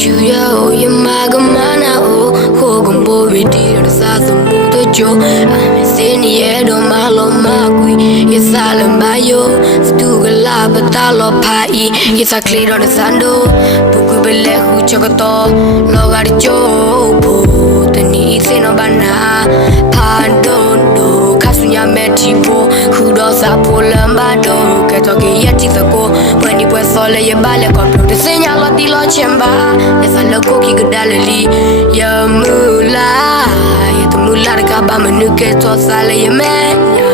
chuya ya magamana o hogumbo vidir sa sumudo jo ame seni edo malo magui yesala mayo stugala batalo pai yesa clear on the sando buku bele hu chokoto logar jo bo tani seno bana pandondo kasunya metipo hudo sa polamba do ketoke yeti sako pani pues sole ye bale komplo de senyalo di lo chemba esa loko ki gedalali ya mula ya tu mula ka ba menuke to sale ye menya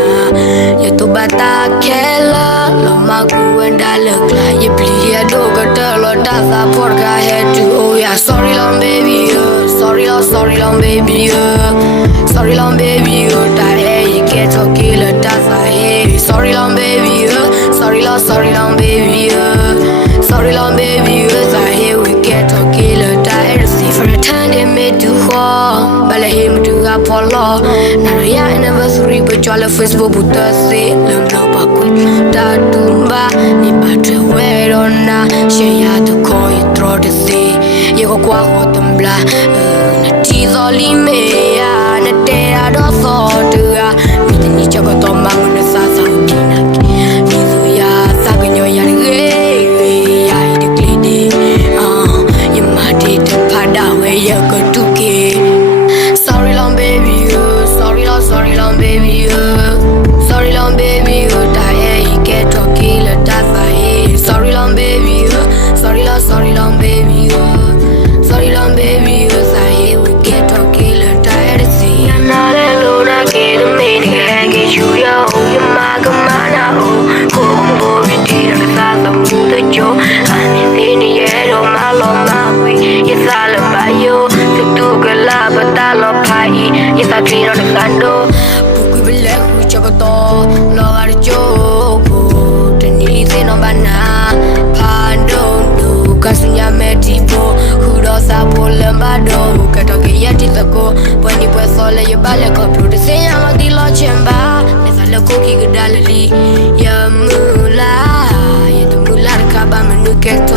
ya tu bata kela lo magu endale kla ye pli ya do gadalo da sa porka head to oh yeah sorry long baby sorry long baby sorry long baby da hey get to kill a da sa hey sorry long baby sorry long baby sorry long baby sa hey we get to kill a da see for a time they made to ho bala him to ga polo na ya anniversary but you all Facebook buta se lam lo ba ku da tumba ni ba tre we rona she ya to call you throw the sea you go kwa ho tumbla na ti zoli me ya na te ya do so tu ya mi ni chogo to ma na sa sa ki na ki ni so ya sa ganyo ya re ya de klide you ma de pada we ya go to ke sorry long baby sorry long baby sorry long baby da hey get to kill a da hey sorry long baby sorry long baby sorry long baby sa hey we get to kill a da see na le lo na ke de me ni ke you ya o ya ma ga ma na o ko bo vi ti na sa sa mu de jo ani se ni ye do ma lo ma we ye sa le ba yo tu ga la ba ta lo pai ye sa clean on the sando buku bele hu chokoto lo gar jo bo de ni se no bana pandondo kasunya metipo hudo sa polamba do katoke yati sako pani pues sole ye bale koplo de se amo di lo chemba esa loko ki gedalali ya mula ye tu mula ka ba menu keto